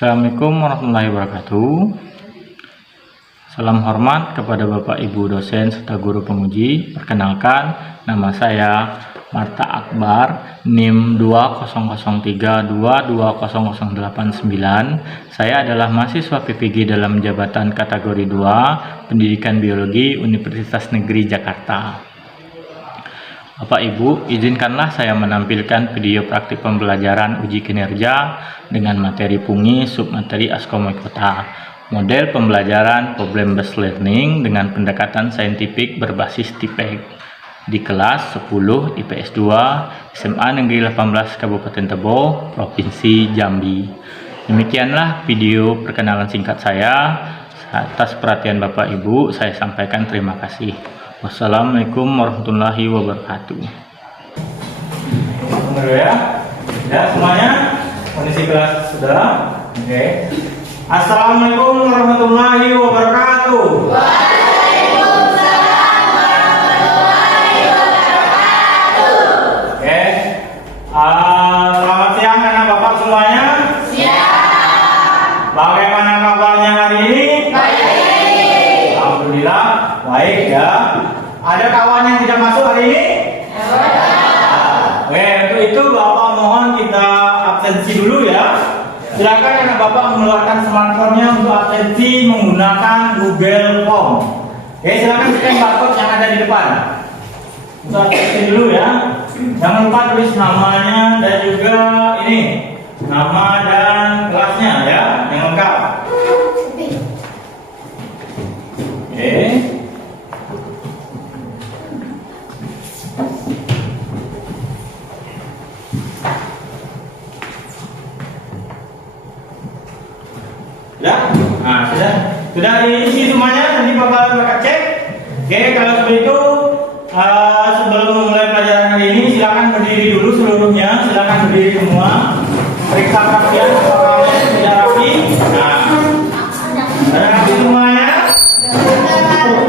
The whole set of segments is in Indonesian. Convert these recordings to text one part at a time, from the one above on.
Assalamualaikum warahmatullahi wabarakatuh. Salam hormat kepada Bapak Ibu dosen serta guru penguji. Perkenalkan, nama saya Marta Akbar, NIM 2003220089. Saya adalah mahasiswa PPG dalam jabatan kategori 2 Pendidikan Biologi Universitas Negeri Jakarta. Bapak Ibu, izinkanlah saya menampilkan video praktik pembelajaran uji kinerja dengan materi PUNGI submateri Askomikota. Model pembelajaran problem based learning dengan pendekatan saintifik berbasis TIPEK di kelas 10 IPS 2 SMA Negeri 18 Kabupaten Tebo, Provinsi Jambi. Demikianlah video perkenalan singkat saya. Atas perhatian Bapak Ibu, saya sampaikan terima kasih. Wassalamualaikum warahmatullahi wabarakatuh. Benar ya? Ya semuanya, kondisi kelas saudara. Oke. Assalamualaikum warahmatullahi wabarakatuh. Waalaikumsalam warahmatullahi wabarakatuh. Oke. Selamat siang anak bapak semuanya. Siang. Bagaimana kabarnya hari ini? Baik. Alhamdulillah baik ya. Ada kawan yang tidak masuk hari ini? Ada. Oke, untuk itu Bapak mohon kita absensi dulu ya. Silakan anak Bapak mengeluarkan smartphone-nya untuk absensi menggunakan Google Form. Oke, silakan scan barcode yang ada di depan. Untuk absensi dulu ya. Jangan lupa tulis namanya dan juga ini nama dan kelasnya ya, yang lengkap. Oke. Sudah diisi semuanya, nanti Bapak cek. Oke, kalau seperti itu sebelum memulai pelajaran hari ini silakan berdiri dulu seluruhnya, silakan berdiri semua. Periksa kerapian apakah tidak rapi. Nah, ada rapi semuanya?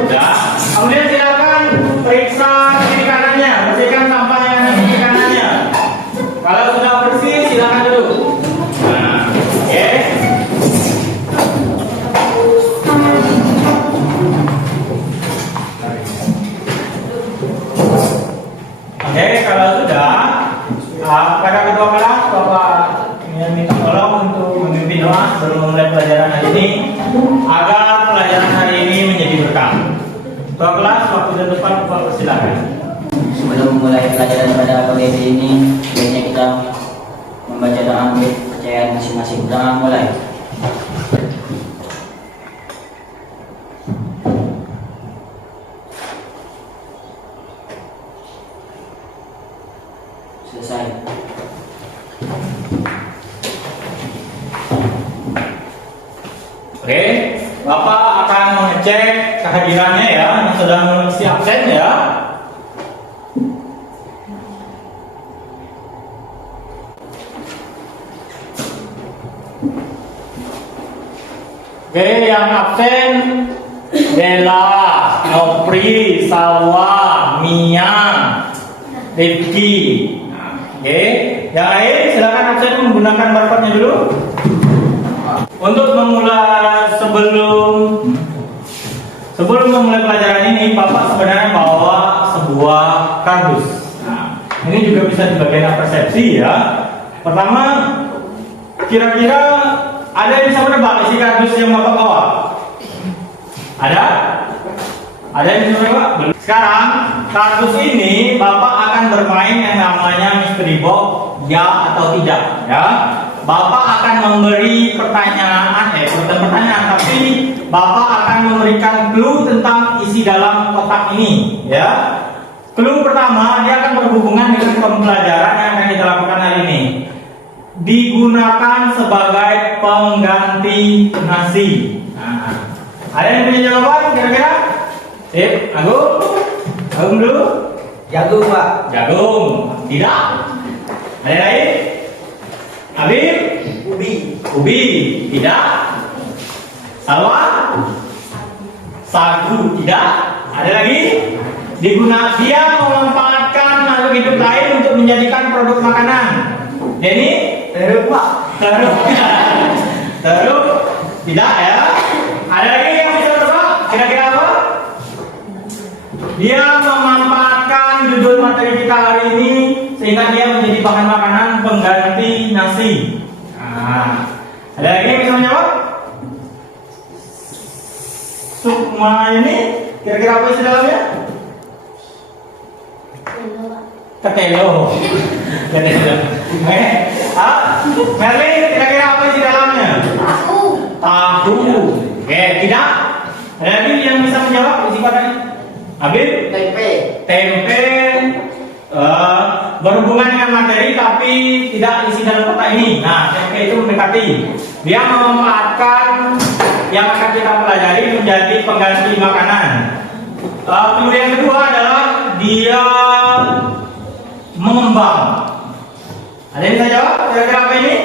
Sudah. Kemudian silakan periksa kiri kanannya, bersihkan sampah yang ada di kiri kanannya. Kalau sudah bersih silakan duduk. Nah, oke. Oke, kalau sudah, pada kedua kelas Bapak minta tolong untuk memimpin doa sebelum memulai pelajaran hari ini agar pelajaran hari ini menjadi berkah. Kedua kelas, waktu dan tempat Bapak persilakan. Sebelum memulai pelajaran pada pagi ini, sebaiknya kita membaca doa kepercayaan masing-masing. Doa mulai. Selesai. Oke, Bapak akan mengecek kehadirannya ya, yang sedang mengisi absen ya. Oke, yang absen Dela, Nopri, Salwa, Mia, Rifki. Oke, yang lain silakan absen menggunakan barcode-nya dulu. Untuk memulai sebelum memulai pelajaran ini, Bapak sebenarnya bawa sebuah kardus. Nah, ini juga bisa di bagian persepsi ya. Pertama, kira-kira ada yang bisa menebak isi kardus yang Bapak bawa? Ada? Ada yang bisa menebak? Belum. Sekarang kardus ini Bapak akan bermain yang namanya mystery box, ya atau tidak ya. Bapak akan memberi pertanyaan, bukan pertanyaan, tapi Bapak akan memberikan clue tentang isi dalam kotak ini ya. Clue pertama, dia akan berhubungan dengan pembelajaran yang akan kita lakukan hari ini. Digunakan sebagai pengganti nasi. Nah, ada yang punya jawaban kira-kira? Sip, Agung dulu. Jagung, Pak. Jagung. Tidak. Ada yang lain? Habib? Ubi. Tidak. Salwa? Sagu. Tidak. Ada lagi? Dia memanfaatkan makhluk hidup lain untuk menjadikan produk makanan. Denny? Terus, Pak. Terus. Terus tidak ya. Ada lagi yang bisa tebak? Kira-kira apa? Dia memanfaatkan judul materi kita hari ini sehingga dia menjadi bahan makanan pengganti nasi. Nah, ada lagi yang bisa menjawab? Sukma ini kira-kira apa isi dalamnya? Ketelo. Ketelo. Merlin, kira-kira apa isi dalamnya? Tahu. Oke, tidak. Ada lagi yang bisa menjawab isi kotaknya? Habib? Tempe. Berhubungan dengan materi tapi tidak isi dalam kotak ini. Nah, tempe itu mendekati. Dia memanfaatkan yang akan kita pelajari menjadi pengganti makanan. Kemudian yang kedua adalah dia mengembang. Ada yang bisa jawab? Kira-kira apa ini?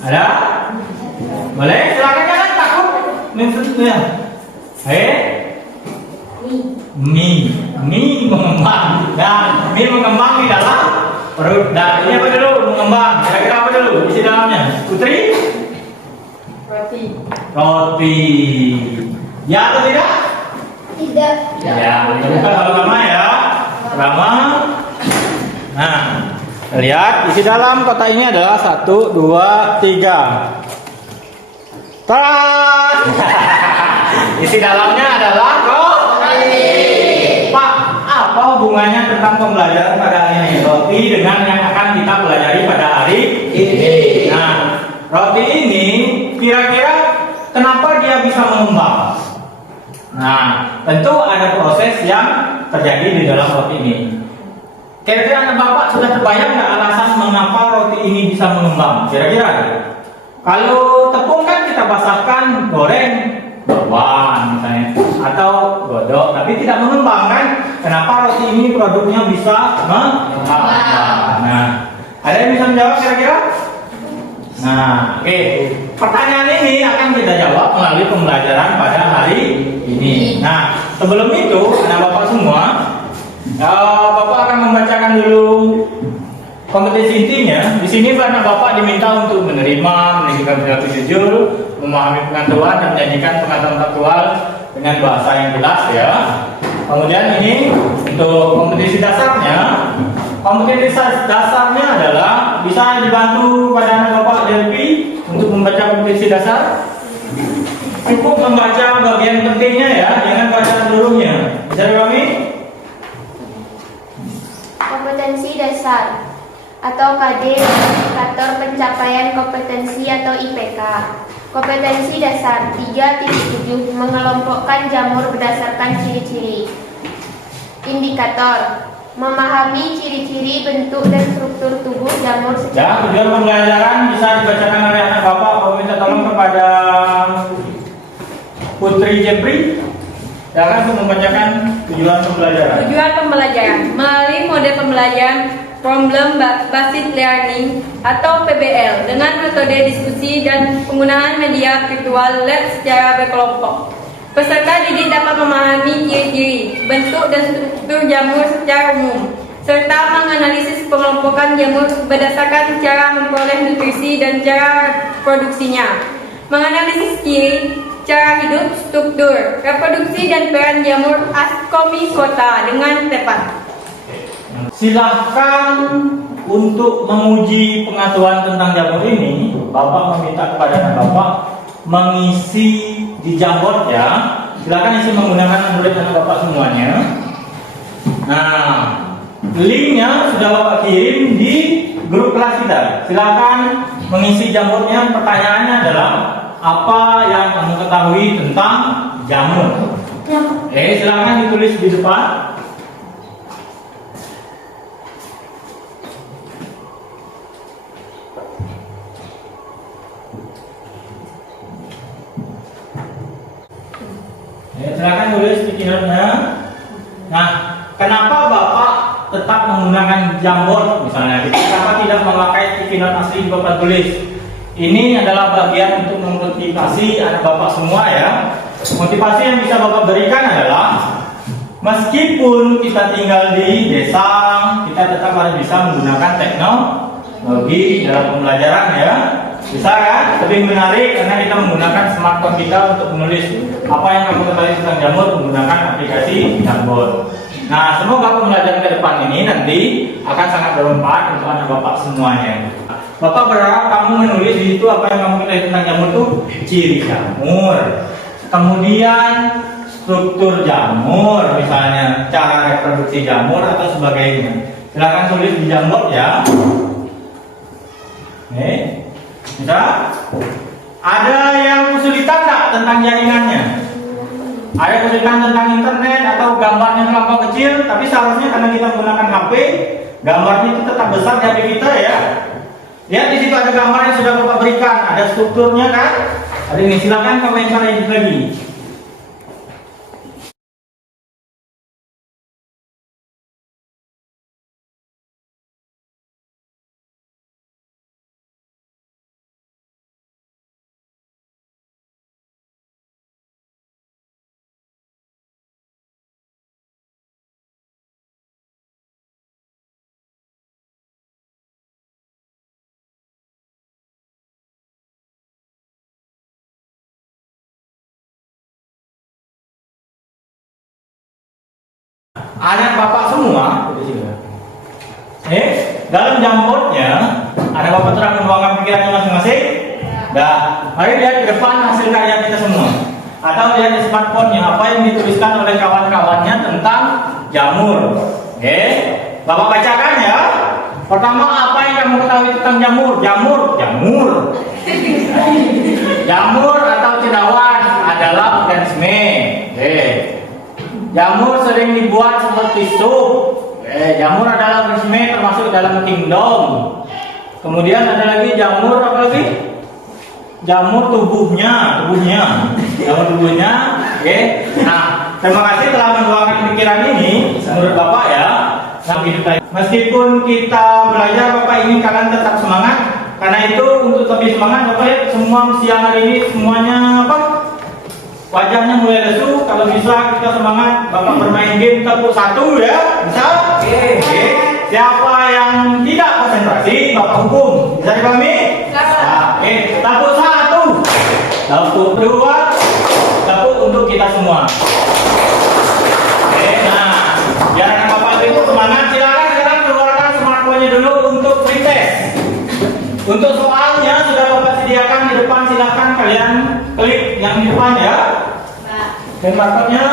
Ada? Boleh? Silakan, jangan takut. Maksudnya, mie mengembang. Nah, mie mengembang di dalam perut. Nah, ini apa dulu? Mengembang. Kira-kira apa dulu? Isi dalamnya. Putri? Roti. Ya atau tidak? Tidak. Ya, bukan kalau lama ya. Lama. Nah, lihat isi dalam kotak ini adalah 1, 2, 3. Tada! Isi dalamnya adalah roti. Pak, apa hubungannya tentang pembelajaran pada hari ini? Roti dengan yang akan kita pelajari pada hari ini. Nah, roti ini kira-kira kenapa dia bisa mengembang? Nah, tentu ada proses yang terjadi di dalam roti ini. Kira-kira anak bapak sudah terbayang nggak alasan mengapa roti ini bisa mengembang? Kira-kira? Kalau tepung kan kita basahkan, goreng, bakwan misalnya, atau godok, tapi tidak mengembang kan? Kenapa roti ini produknya bisa mengembang? Nah, ada yang bisa menjawab kira-kira? Nah, oke. Pertanyaan ini akan kita jawab melalui pembelajaran pada hari ini. Nah, sebelum itu, anak bapak semua, bapak akan membacakan dulu kompetensi intinya. Di sini anak bapak diminta untuk menerima, menunjukkan perilaku jujur, memahami pengetahuan dan menyajikan pengetahuan faktual dengan bahasa yang jelas ya. Kemudian ini untuk kompetensi dasarnya. Kompetensi dasarnya adalah bisa dibantu pada anak bapak Delpi untuk membaca kompetensi dasar. Cukup membaca bagian pentingnya ya, jangan baca seluruhnya. Bisa dipahami? Kompetensi dasar atau KD, indikator pencapaian kompetensi atau IPK. Kompetensi dasar 3.7 mengelompokkan jamur berdasarkan ciri-ciri. Indikator memahami ciri-ciri bentuk dan struktur tubuh jamur Ya, secara tujuan pembelajaran bisa dibacakan oleh anak bapak. Kalau minta tolong kepada Putri Jepri, silakan untuk membacakan tujuan pembelajaran. Tujuan pembelajaran melalui mode pembelajaran Problem Based Learning atau PBL dengan metode diskusi dan penggunaan media virtual lab secara berkelompok. Peserta didik dapat memahami ciri-ciri, bentuk dan struktur jamur secara umum, serta menganalisis pengelompokan jamur berdasarkan cara memperoleh nutrisi dan cara produksinya. Menganalisis ciri, cara hidup, struktur, reproduksi dan peran jamur Ascomycota dengan tepat. Silahkan untuk menguji pengetahuan tentang jamur ini. Bapak meminta kepada anak bapak mengisi di Jamboard ya. Silahkan isi menggunakan Android anak bapak semuanya. Nah, linknya sudah bapak kirim di grup kelas kita. Silahkan mengisi Jamboardnya. Pertanyaannya adalah apa yang kamu ketahui tentang jamur? Silahkan ditulis di depan. Silakan tulis sticky note-nya. Nah, kenapa Bapak tetap menggunakan Jamboard misalnya? Kenapa tidak memakai sticky note asli Bapak tulis? Ini adalah bagian untuk memotivasi anak Bapak semua ya. Motivasi yang bisa Bapak berikan adalah meskipun kita tinggal di desa, kita tetap harus bisa menggunakan logi dalam pembelajaran ya. Bisa kan? Lebih menarik karena kita menggunakan smartphone kita untuk menulis apa yang kamu ketahui tentang jamur menggunakan aplikasi Jamboard. Nah, semoga pembelajaran ke depan ini nanti akan sangat bermanfaat untuk anak bapak semuanya. Bapak berharap kamu menulis di situ apa yang kamu ketahui tentang jamur itu ciri jamur, kemudian struktur jamur, misalnya cara reproduksi jamur atau sebagainya. Silakan tulis di Jamboard ya. Nih, bisa? Ada yang kesulitan nggak tentang jaringannya? Ada kesulitan tentang internet atau gambarnya terlampau kecil? Tapi seharusnya karena kita menggunakan HP, gambarnya itu tetap besar di HP kita ya. Lihat di situ ada gambar yang sudah Bapak berikan, ada strukturnya kan? Ada ini, silakan komentar lagi. Anak bapak semua, dalam Jamboardnya, anak bapak telah menuangkan pikirannya masing-masing. Dah, mari lihat ke depan hasil karya kita semua. Atau lihat di smartphone-nya apa yang dituliskan oleh kawan-kawannya tentang jamur. Bapak bacakan ya. Pertama, apa yang kamu ketahui tentang jamur? Jamur atau cendawan adalah organisme. Jamur sering dibuat seperti sup. Jamur adalah organisme termasuk dalam kingdom. Kemudian ada lagi jamur apa lagi? Jamur tubuhnya. Jamur tubuhnya. Nah, terima kasih telah menuangkan pikiran ini menurut Bapak ya. Meskipun kita belajar, Bapak ingin kalian tetap semangat. Karena itu untuk lebih semangat, Bapak lihat semua siang hari ini semuanya apa? Wajahnya mulai lesu. Kalau bisa kita semangat. Bapak bermain game tepuk satu ya. Bisa? Siapa yang tidak konsentrasi Bapak hukum. Bisa dipahami? Tepuk satu, tepuk dua, tepuk untuk kita semua. Nah, biar anak Bapak itu semangat. Silakan sekarang keluarkan smartphone-nya dulu untuk pretest. Untuk soalnya sudah Bapak sediakan di depan. Silakan kalian klik yang di depan ya. Dan markernya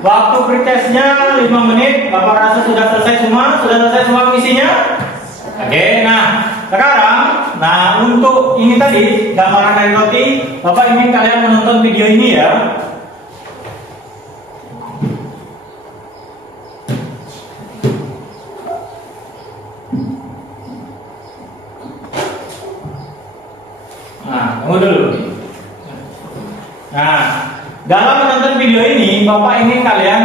waktu pretestnya 5 menit. Bapak rasa sudah selesai semua? Sudah selesai semua misinya? Nah sekarang, untuk ini tadi gambaran dari roti, Bapak ingin kalian menonton video ini ya. Tunggu dulu. Dalam menonton video ini, Bapak ingin kalian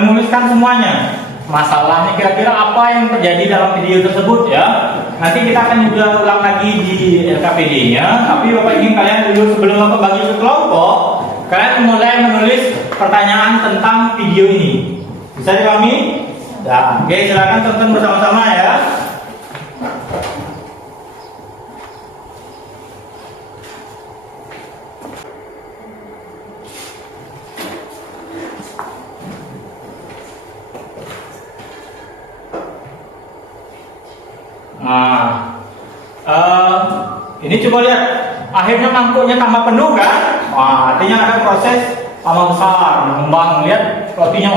menuliskan semuanya. Masalahnya kira-kira apa yang terjadi dalam video tersebut ya. Nanti kita akan juga ulang lagi di LKPD-nya. Tapi Bapak ingin kalian dulu sebelum Bapak bagi ke kelompok, kalian mulai menulis pertanyaan tentang video ini. Bisa dipahami? Oke, silakan tonton bersama-sama ya. Ini coba lihat, akhirnya mangkuknya tambah penuh kan? Artinya ada proses tambah besar, mengembang. Lihat rotinya,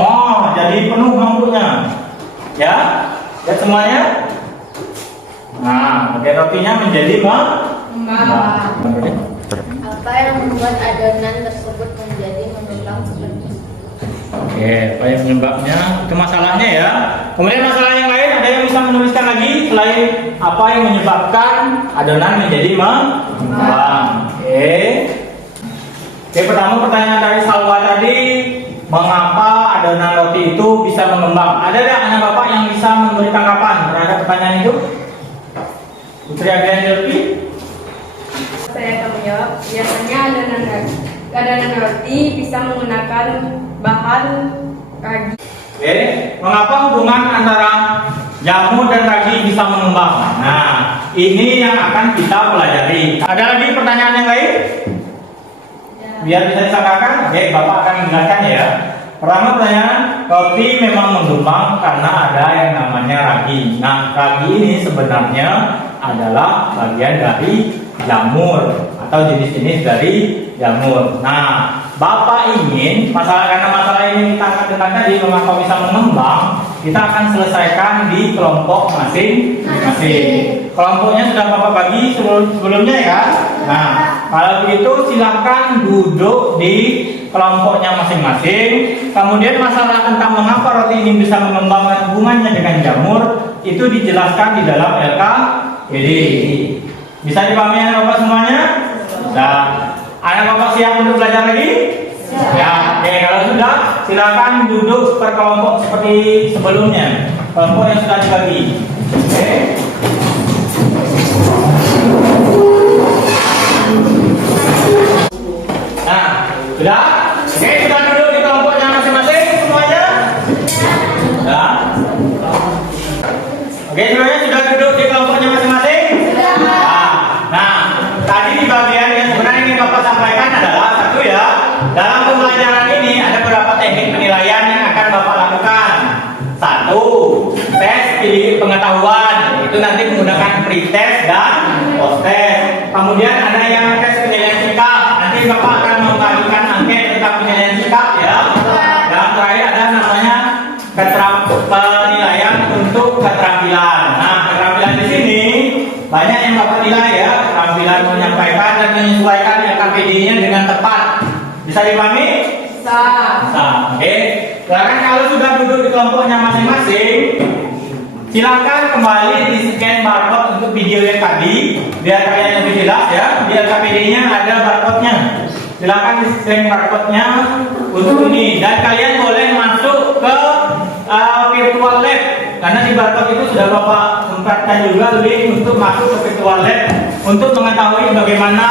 jadi penuh mangkuknya. Ya, lihat semuanya. Rotinya menjadi mengembang. Apa yang membuat adonan tersebut menjadi mengembang seperti itu? Apa yang penyebabnya? Itu masalahnya ya. Kemudian masalah yang lain, ada yang bisa menuliskan lagi selain apa yang menyebabkan adonan menjadi mengembang. Pertama pertanyaan dari Salwa tadi, mengapa adonan roti itu bisa mengembang? Ada anak bapak yang bisa bisa memberi tanggapan terhadap pertanyaan itu? Putri Abian Delpi? Saya akan menjawab. Biasanya adonan roti bisa menggunakan bahan ragi. Oke, mengapa hubungan antara jamur dan ragi bisa mengembang? Nah, ini yang akan kita pelajari. Ada lagi pertanyaan yang lain? Biar bisa disangkakan. Oke, Bapak akan menjelaskan ya. Pertama pertanyaan, roti memang mengembang karena ada yang namanya ragi. Nah, ragi ini sebenarnya adalah bagian dari jamur atau jenis-jenis dari jamur. Nah, Bapak ingin karena masalah ini kita angkat tentang tadi mengapa bisa mengembang, kita akan selesaikan di kelompok masing-masing. Kelompoknya sudah Bapak bagi sebelumnya ya. Nah, kalau begitu silakan duduk di kelompoknya masing-masing. Kemudian masalah tentang mengapa roti ini bisa mengembangkan hubungannya dengan jamur itu dijelaskan di dalam LKPD. Bisa dipahami anak Bapak semuanya? Nah, anak Bapak siap untuk belajar lagi? Ya, oke, kalau sudah silakan duduk per kelompok seperti sebelumnya. Kelompok yang sudah dibagi. Oke. Nah, sudah? Oke, sudah duduk di kelompoknya masing-masing semuanya? Sudah? Oke, semuanya sudah duduk di kelompoknya masing-masing? Nah, tadi di bagian yang sebenarnya ingin Bapak sampaikan adalah satu ya, dalam pembelajaran ini ada beberapa teknik penilaian yang akan Bapak lakukan. Satu, tes pengetahuan, itu nanti menggunakan pretest dan post-test. Kemudian ada yang tes penilaian sikap, nanti Bapak akan membagikan angket tentang penilaian sikap ya. Dan terakhir ada namanya penilaian untuk keterampilan. Nah, keterampilan di sini banyak yang Bapak nilai ya, keterampilan menyampaikan dan menyesuaikan LKPD-nya dengan tepat. Bisa dipahami? Bisa. Oke. Silakan kalau sudah duduk di kelompoknya masing-masing, silakan kembali di scan barcode untuk video yang tadi, biar kalian lebih jelas ya. Di LKPD-nya ada barcode-nya. Silakan di scan barcode-nya untuk ini, dan kalian boleh masuk ke virtual lab. Karena di barcode itu sudah Bapak sempatkan juga link untuk masuk ke virtual lab untuk mengetahui bagaimana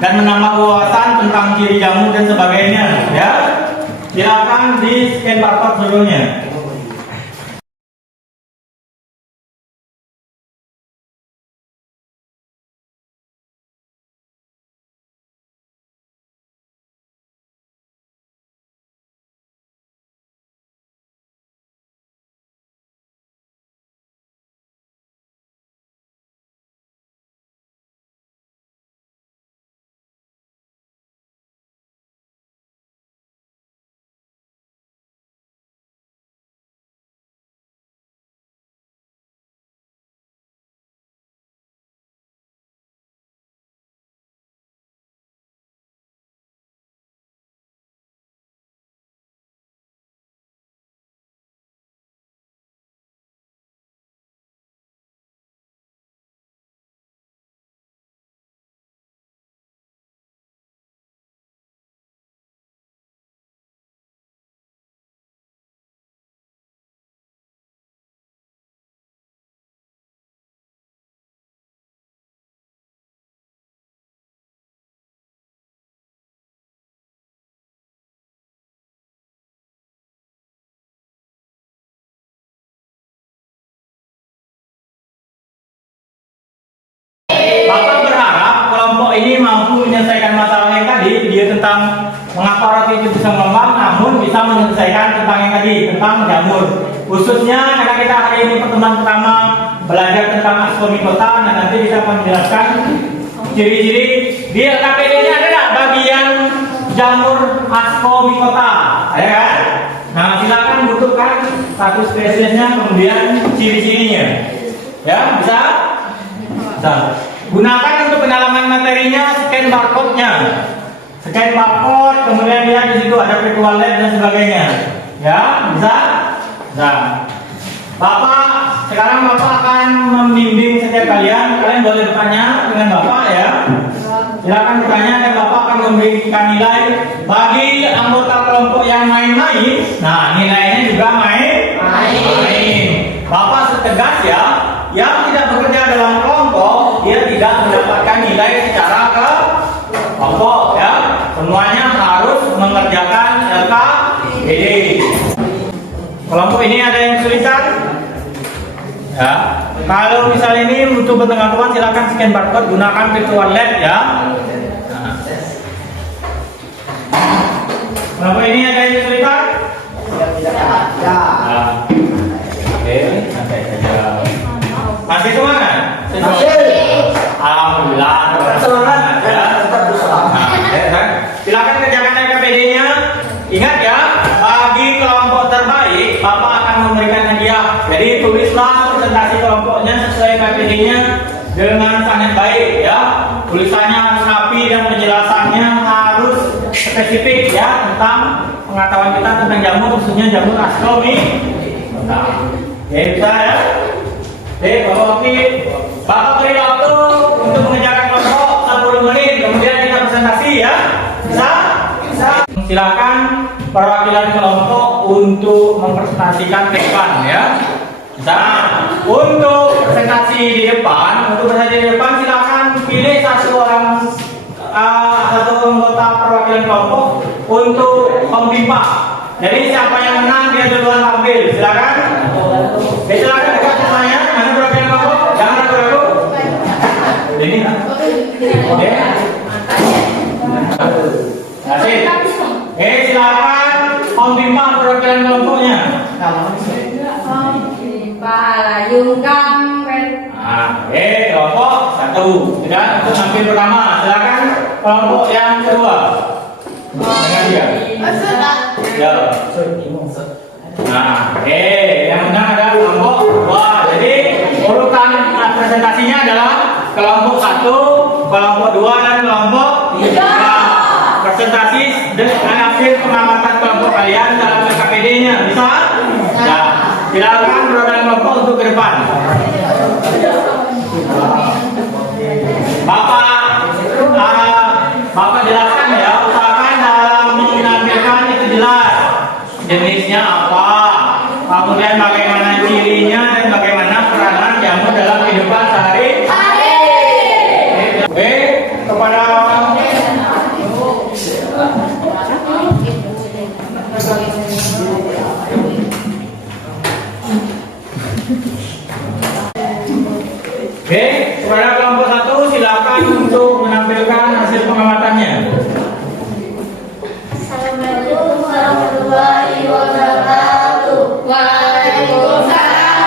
dan menambah wawasan tentang ciri jamur dan sebagainya ya. Silakan di scan barcode sebelumnya. Bapak berharap kelompok ini mampu menyelesaikan masalah yang tadi, video tentang mengapa roti itu bisa mengembang, namun bisa menyelesaikan tentang yang tadi, tentang jamur. Khususnya karena kita hari ini pertemuan pertama belajar tentang ascomycota, nah nanti bisa menjelaskan ciri-ciri di LKPD-nya ada nggak bagian jamur ascomycota, ada kan? Nah silakan butuhkan satu spesiesnya, kemudian ciri-cirinya, ya bisa? Nah, gunakan untuk pendalaman materinya scan barcode-nya. Scan barcode, kemudian lihat di situ ada virtual lab dan sebagainya. Ya, bisa? Nah, sekarang Bapak akan membimbing setiap kalian. Kalian boleh bertanya dengan Bapak ya. Silakan bertanya dan Bapak akan memberikan nilai bagi anggota kelompok yang main-main. Nah, nilainya juga main. Bapak Jadi kelompok ini ada yang kesulitan? Ya. Kalau misalnya ini butuh pengetahuan, silakan scan barcode, gunakan virtual lab ya. Nah. Kelompok ini ada yang kesulitan? Nah. Oke, santai saja. Masih semangat? Alhamdulillah. Semangat. Ya. Nah, silakan kerjakan KPD-nya. Ingat ya, bagi kelompok terbaik, Bapak akan memberikan hadiah. Jadi tulislah presentasi kelompoknya sesuai KPD-nya dengan sangat baik ya. Tulisannya harus rapi dan penjelasannya harus spesifik ya tentang pengetahuan kita tentang jamur, khususnya jamur astronomi. Nah, ya bisa ya. Bapak beri waktu untuk mengerjakan kelompok 10 menit, kemudian kita presentasi ya. Bisa? Bisa. Silakan perwakilan kelompok untuk mempresentasikan ke depan ya. Nah, untuk presentasi di depan, silakan pilih satu anggota perwakilan kelompok untuk pembimbing. Jadi siapa yang menang dia duluan tampil. Silakan. Silakan dekat semuanya. Mana perwakilan kelompok? Jangan ragu-ragu. Ini. Oke. Kasih. Silakan pembimbing perwakilan kelompoknya. Pak Yungkam. Kelompok 1. Dan untuk tampil pertama, silakan kelompok yang kedua. Dengan dia. Ya. Nah, yang menang adalah kelompok 2. Jadi urutan presentasinya adalah kelompok 1, kelompok 2 dan kelompok 3. Presentasi dengan hasil pengamatan kelompok kalian dalam KPD-nya. Bisa? Ya. Silakan perwakilan kelompok untuk ke depan. Bapak jelaskan ya, usahakan dalam menampilkan itu jelas jenisnya apa, kemudian bagaimana cirinya dan bagaimana peranan jamur dalam kehidupan sehari-hari. Oke, kepada kepada kelompok 1 silakan untuk menampilkan hasil pengamatannya. Assalamualaikum warahmatullahi wabarakatuh. Waalaikumsalam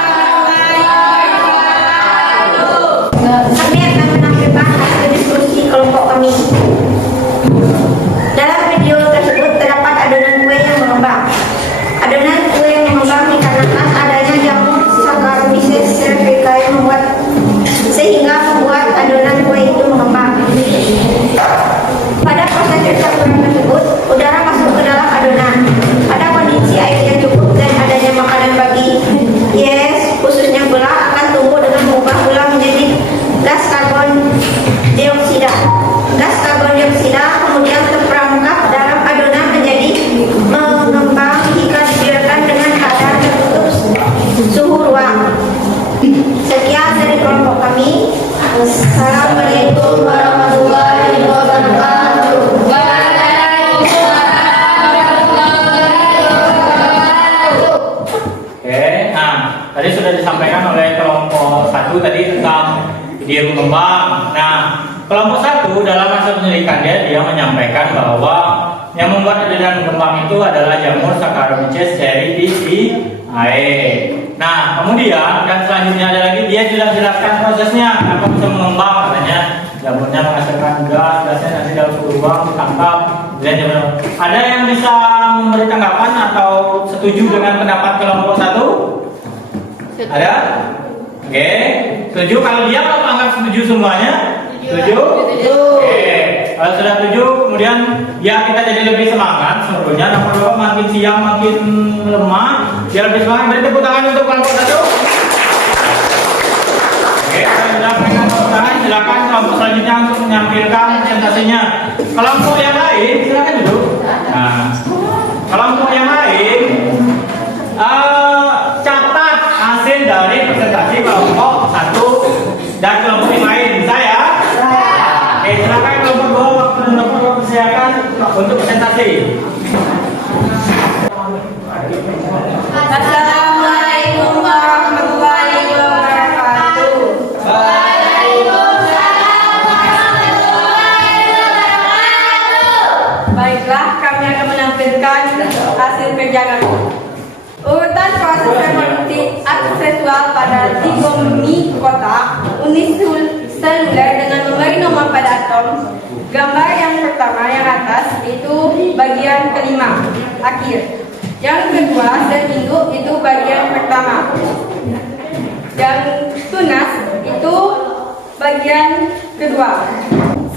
warahmatullahi wabarakatuh. Kami akan menampilkan hasil diskusi kelompok kami. Dalam video tersebut terdapat adonan kue yang mengembang. Adonan kue yang mengembang dikarenakan adanya jamur Saccharomyces cerevisiae sehingga membuat adonan kue itu mengembang. Pada proses pencampuran tersebut, udara masuk ke dalam adonan. Pada kondisi air yang cukup dan adanya makanan bagi yes, khususnya gula akan tumbuh dengan mengubah gula menjadi gas karbon dioksida. Gas karbon dioksida kemudian terperangkap dalam adonan menjadi mengembang jika dibiarkan dengan keadaan tertutup suhu ruang. Sekian dari kelompok kami. Assalamualaikum warahmatullahi wabarakatuh. Oke, nah tadi sudah disampaikan oleh kelompok 1 tadi tentang video mengembang. Nah, kelompok 1 dalam hasil penyelidikan dia menyampaikan bahwa yang membuat adonan mengembang itu adalah jamur Saccharomyces cerevisiae. Nah, kemudian dan selanjutnya ada lagi dia sudah jelaskan prosesnya apa bisa mengembang, katanya jamurnya menghasilkan gasnya nanti dalam suhu ruang ditangkap. Ada yang bisa memberi tanggapan atau setuju dengan pendapat kelompok 1? Ada? Oke, setuju. Kalau dia anggap setuju semuanya? Setuju? Oke, kalau sudah setuju, kemudian ya kita jadi lebih semangat sebetulnya. Nomor 2 makin siang makin lemah, dia lebih semangat. Beri tepuk tangan untuk kelompok 1. Oke, kalau sudah berikan tepuk tangan, silakan kelompok selanjutnya untuk menampilkan presentasinya. Kelompok yang lain, silakan duduk. Nah, kelompok yang lain, catat hasil dari presentasi kelompok 1 dan kelompok yang lain. Bisa ya? Oke, silakan kelompok 2 waktu dan nomor persiapan untuk presentasi. kerja kami. Urutan proses reproduksi seksual pada zigomikota uniseluler dengan memberi nomor pada atom. Gambar yang pertama yang atas itu bagian kelima, akhir. Yang kedua sel induk itu bagian pertama. Yang tunas itu bagian kedua.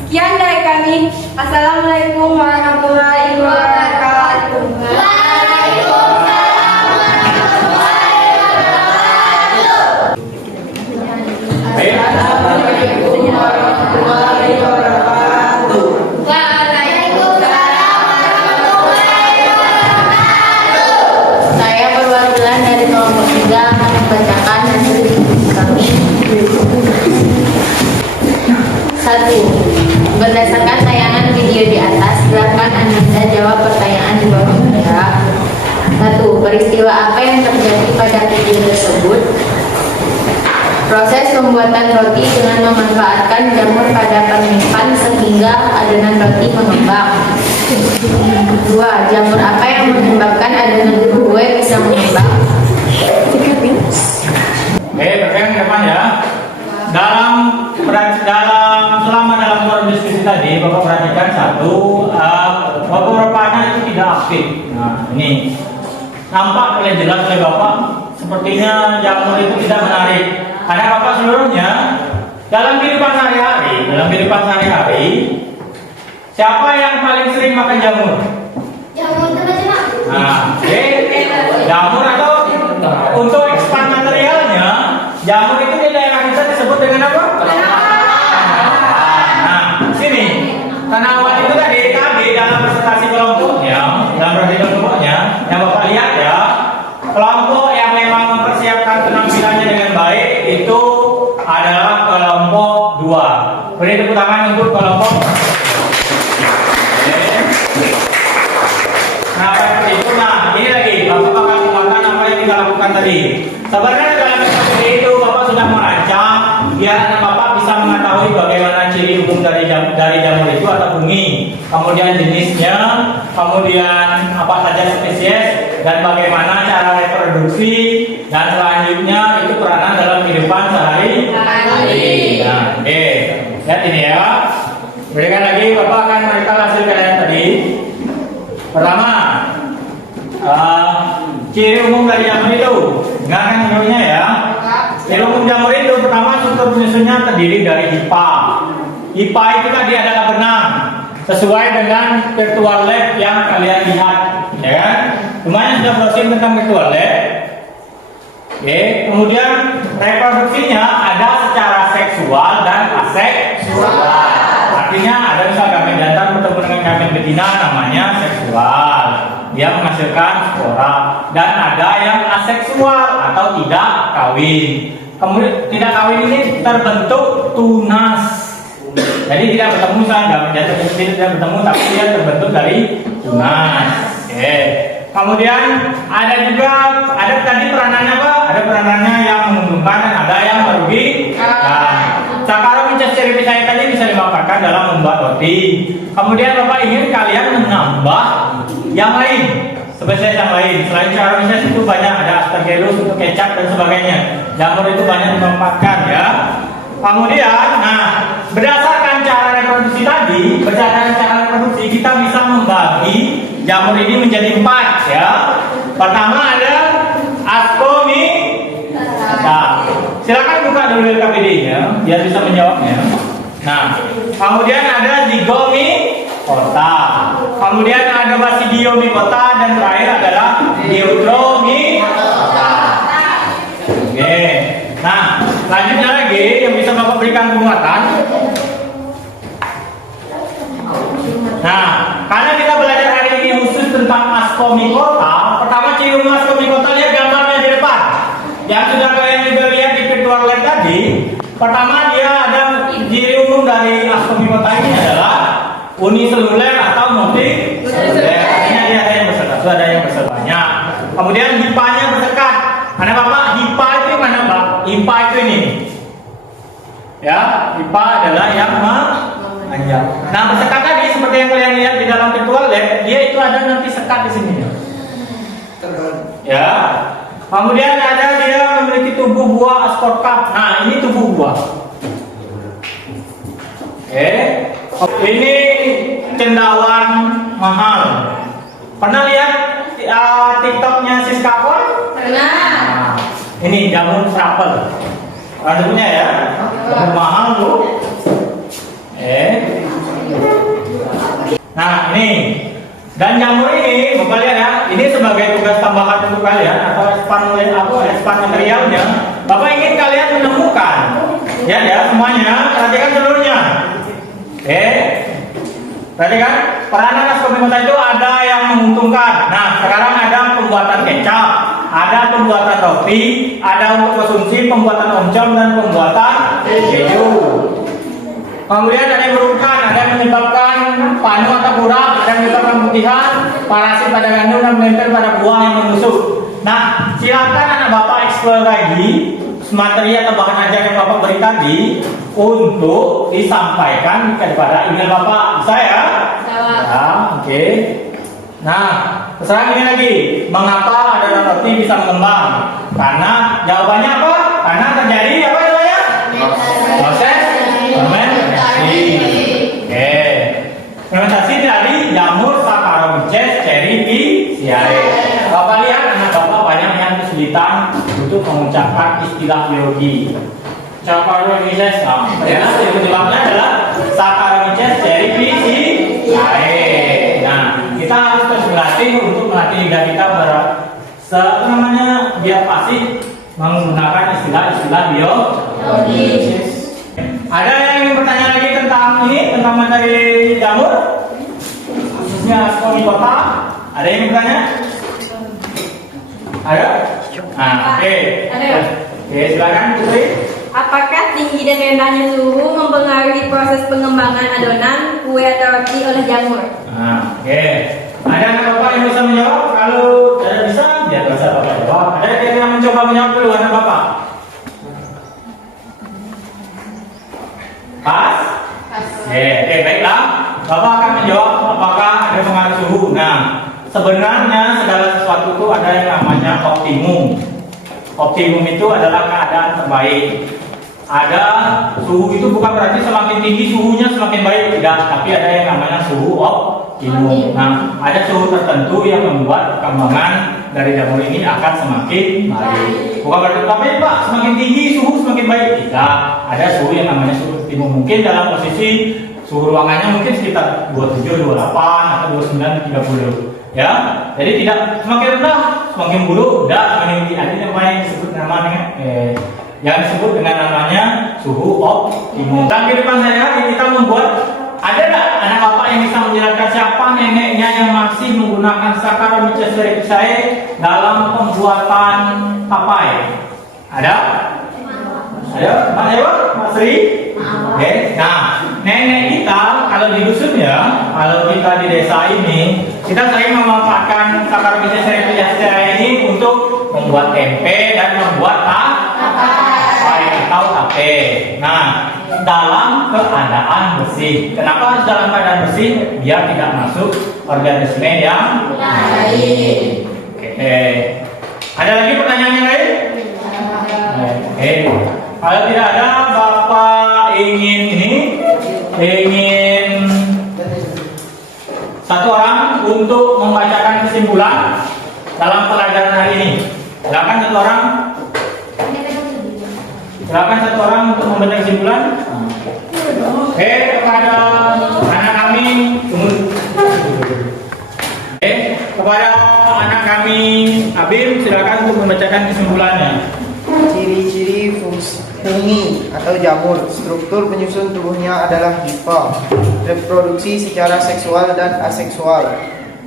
Sekian dari kami. Assalamualaikum warahmatullahi wabarakatuh. Saya perwakilan dari kelompok 3 akan membacakan hasil diskusi kami. 1. Berdasarkan tayangan video di atas, silakan Anda jawab pertanyaan di bawah ya. 1. Peristiwa apa yang terjadi pada video tersebut? Proses pembuatan roti dengan memanfaatkan jamur pada permen sehingga adonan roti mengembang. 2. Jamur apa yang menyebabkan adonan kue bisa mengembang? Pertanyaan depan ya. Selama dalam forum diskusi tadi, Bapak perhatikan satu, beberapa anak itu tidak aktif. Nah, ini nampak oleh jelas oleh Bapak, sepertinya jamur itu tidak menarik. Karena Bapak seluruhnya dalam kehidupan sehari-hari, siapa yang paling sering makan jamur? Jamur internasional. Nah, jamur atau untuk expand materialnya, jamur itu di daerah kita disebut dengan apa? Nah, sini tanaman itu tadi dalam presentasi kelompoknya, yang Bapak lihat ya, kelompok yang memang mempersiapkan penampilannya dengan baik itu adalah kelompok 2. Beri tepuk tangan untuk kelompok. Nah, seperti itu. Nah, ini lagi Bapak akan melakukan apa yang kita lakukan tadi. Sebenarnya dalam metode itu Bapak sudah merancang biar anak Bapak bisa mengetahui bagaimana ciri umum dari jamur itu atau bungi, kemudian jenisnya, kemudian apa saja spesies, dan bagaimana cara reproduksi, dan selanjutnya itu peranan dalam kehidupan sehari-hari. Nah, lihat ini ya. Berikan lagi, Bapak akan memberikan hasil kalian tadi. Pertama, ciri umum dari jamur itu, dengarkan menurutnya ya. Ciri umum jamur itu pertama struktur penyusunnya terdiri dari hipa. Hipa itu tadi adalah benang, sesuai dengan virtual lab yang kalian lihat, ya kan? Semuanya sudah browsing tentang virtual lab. Oke, kemudian reproduksinya ada secara seksual dan aseksual. Artinya ada misalnya gamen jantan bertemu dengan gamen betina namanya seksual, dia menghasilkan spora, dan ada yang aseksual atau tidak kawin. Kemudian tidak kawin ini terbentuk tunas, jadi tidak bertemu misalnya gamen jantan tidak bertemu, tapi dia terbentuk dari tunas. Oke. Kemudian ada juga tadi peranannya apa? Ada peranannya yang menguntungkan dan ada yang merugikan. Saccharomyces cerevisiae tadi bisa dimanfaatkan dalam membuat roti. Kemudian Bapak ingin kalian menambah yang lain, spesies yang lain. Selain Saccharomyces itu banyak, ada Aspergillus untuk kecap dan sebagainya. Jamur itu banyak dimanfaatkan ya. Kemudian, berdasarkan cara reproduksi tadi, kita bisa membagi jamur ini menjadi 4 ya. Pertama ada Ascomycota. Silakan buka dulu LKPD-nya biar bisa menjawabnya. Nah, kemudian ada Zygomicota. Kemudian ada Basidiomycota dan terakhir adalah Deuteromycota. Oke. Nah, selanjutnya lagi yang bisa Bapak berikan penguatan. Nah, karena kita belajar hari ini khusus tentang Ascomycota, pertama ciri umum Ascomycota lihat gambarnya di depan. Yang sudah kalian juga lihat di virtual lab tadi, pertama dia ada ciri umum dari Ascomycota ini adalah uniseluler atau multiseluler. Ini ada yang bersekat, ada yang bersebanyak. Kemudian hipanya bersekat. Karena Bapak hipa itu mana Pak? Hipa itu ini. Ya, hipa adalah yang memanjang. Nah, bersekat tadi seperti yang kalian lihat di dalam virtual lab, dia itu ada nanti sekat di sini. Ya. Kemudian ada dia memiliki tubuh buah ascorca. Nah, ini tubuh buah. Oke. Ini cendawan mahal. Pernah lihat TikToknya Siska Kon? Pernah. Nah, ini jamur serapel. Ada punya ya? Jamur mahal tuh. Nah, ini. Dan jamur ini, Bapak lihat ya, ini sebagai tugas tambahan untuk kalian atau expand materialnya. Bapak ingin kalian menemukan, ya semuanya, perhatikan seluruhnya. Perhatikan, peranan ascorbic itu ada yang menguntungkan. Nah, sekarang ada pembuatan kecap, ada pembuatan roti, ada untuk konsumsi, pembuatan oncom dan pembuatan keju. Kemudian ada yang merugikan, ada yang menyebabkan panu atau kurap, ada yang menyebabkan pemutihan, parasit pada gandum dan menempel pada buah yang membusuk. Nah, silakan anak bapak eksplor lagi materi atau bahan ajar yang bapak beri tadi untuk disampaikan kepada email bapak. Bisa ya? Ya, oke. Nah, sekarang ini lagi, mengapa adonan roti bisa mengembang? Karena jawabannya apa? Karena terjadi apa namanya? Proses fermentasi. Oke. Fermentasi dari jamur Saccharomyces cerevisiae. Bapak lihat anak bapak banyak yang kesulitan untuk mengucapkan istilah biologi. Saccharomyces, ya, penyebabnya adalah Saccharomyces cerevisiae. Nah, kita harus terus berlatih untuk melatih lidah kita biar pasti menggunakan istilah-istilah biologi. Ada yang ingin bertanya lagi tentang materi jamur, khususnya ascorbic? Ada yang ingin bertanya? Ada? Nah, oke. Oke, silakan Putri. Apakah tinggi dan rendahnya suhu mempengaruhi proses pengembangan adonan kue atau roti oleh jamur? Nah, oke. Ada anak bapak yang bisa menjawab? Kalau tidak bisa, biar bisa bapak jawab. Ada yang mencoba menjawab dulu anak bapak? Pas? Oke, baiklah. Bapak akan menjawab apakah ada pengaruh suhu. Nah, sebenarnya segala sesuatu itu ada yang namanya optimum. Optimum itu adalah keadaan terbaik. Ada suhu itu bukan berarti semakin tinggi suhunya semakin baik, tidak. Tapi ada yang namanya suhu optimum. Nah, ada suhu tertentu yang membuat perkembangan dari jamur ini akan semakin baik. Bukan berarti tapi Pak semakin tinggi suhu semakin baik, tidak. Ada suhu yang namanya suhu optimum. Mungkin dalam posisi suhu ruangannya mungkin sekitar 27, 28 atau 29, 30. Ya, jadi tidak semakin rendah, semakin buruk, tidak semakin tinggi. Ada yang disebut namanya yang disebut dengan namanya suhu optimum. Dan di depan saya kita membuat, ada nggak anak bapak yang bisa menjelaskan siapa neneknya yang masih menggunakan Saccharomyces cerevisiae dalam pembuatan papai? Ada? Ada? Pak Dewa? Pak Sri? Oke. Nah, nenek kita kalau di dusun ya, kalau kita di desa ini, kita sering memanfaatkan Saccharomyces cerevisiae ini untuk membuat tempe dan membuat tapai atau tape. Nah, dalam keadaan bersih. Kenapa harus dalam keadaan bersih? Biar tidak masuk organisme yang lain. Oke. Ada lagi pertanyaan yang lain? Oke. Kalau tidak ada, Bapak ingin satu orang untuk membacakan kesimpulan dalam pelajaran hari ini. Silakan satu orang. Silakan satu orang untuk membaca kesimpulan. Oke, kepada anak kami, kepada anak kami Abim, silakan untuk membacakan kesimpulannya. Ciri-ciri fungi atau jamur. Struktur penyusun tubuhnya adalah hifa. Reproduksi secara seksual dan aseksual.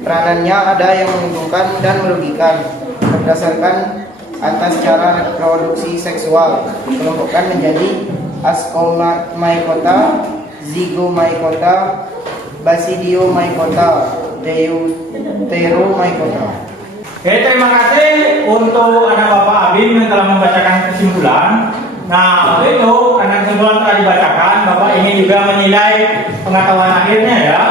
Peranannya ada yang menguntungkan dan merugikan berdasarkan atas cara reproduksi seksual. Kelompokkan menjadi Ascomycota, Zygomycota, Basidiomycota, Deuteromycota. Oke, terima kasih untuk anak Bapak Abim yang telah membacakan kesimpulan. Nah, untuk itu, karena kesimpulan telah dibacakan, Bapak ingin juga menilai pengetahuan akhirnya ya.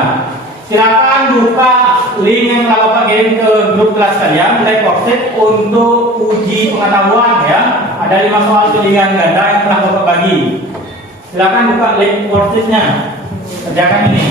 Silakan buka link yang telah Bapak kirim ke grup kelas kalian mulai worksheet untuk uji pengetahuan ya. Ada 5 soal pilihan ganda yang telah Bapak bagi. Silakan buka link worksheetnya. Kerjakan ini.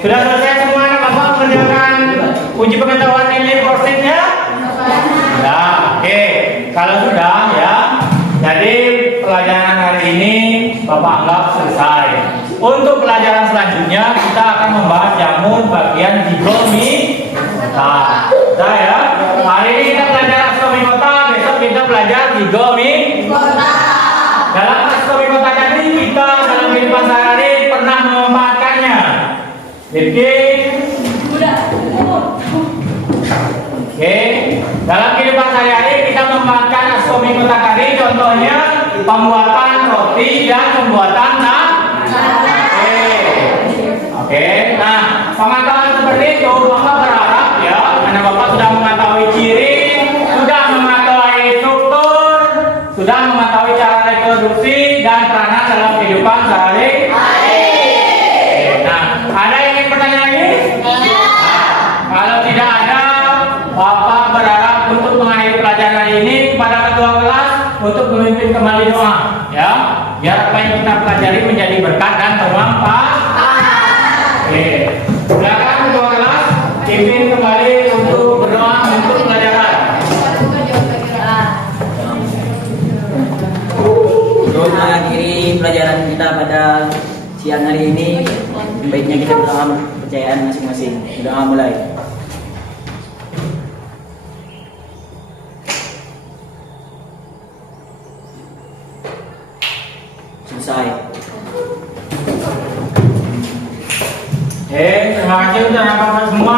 Sudah selesai semuanya Bapak mengerjakan uji pengetahuan ini worksheetnya? Sudah, oke. Kalau sudah ya, jadi pelajaran hari ini Bapak anggap selesai. Untuk pelajaran selanjutnya kita akan membahas jamur bagian zigomita. Sudah ya. Hari ini kita belajar astomikota, besok kita belajar zigomita. Dalam astomikota tadi kita dalam kehidupan sehari-hari pernah memanfaatkannya. Oke, dalam kehidupan sehari-hari kita memanfaatkan astomikota tadi, contohnya pembuatan roti dan pembuatan Oke, nah pengetahuan seperti itu Bapak berharap ya, karena Bapak sudah mengetahui ciri, sudah mengetahui struktur, sudah mengetahui cara reproduksi dan peranan dalam kehidupan sehari-hari. Ada yang ingin bertanya lagi? Kalau tidak ada, Bapak berharap untuk mengakhiri pelajaran hari ini kepada ketua kelas untuk memimpin kembali doa, ya, biar apa yang kita pelajari menjadi berkat dan bermanfaat. Oke, silakan ketua kelas pimpin kembali untuk berdoa untuk pelajaran. Untuk mengakhiri pelajaran kita pada siang hari ini, baiknya kita berdoa kepercayaan masing-masing. Doa mulai. Selesai. Terima kasih untuk Bapak semua.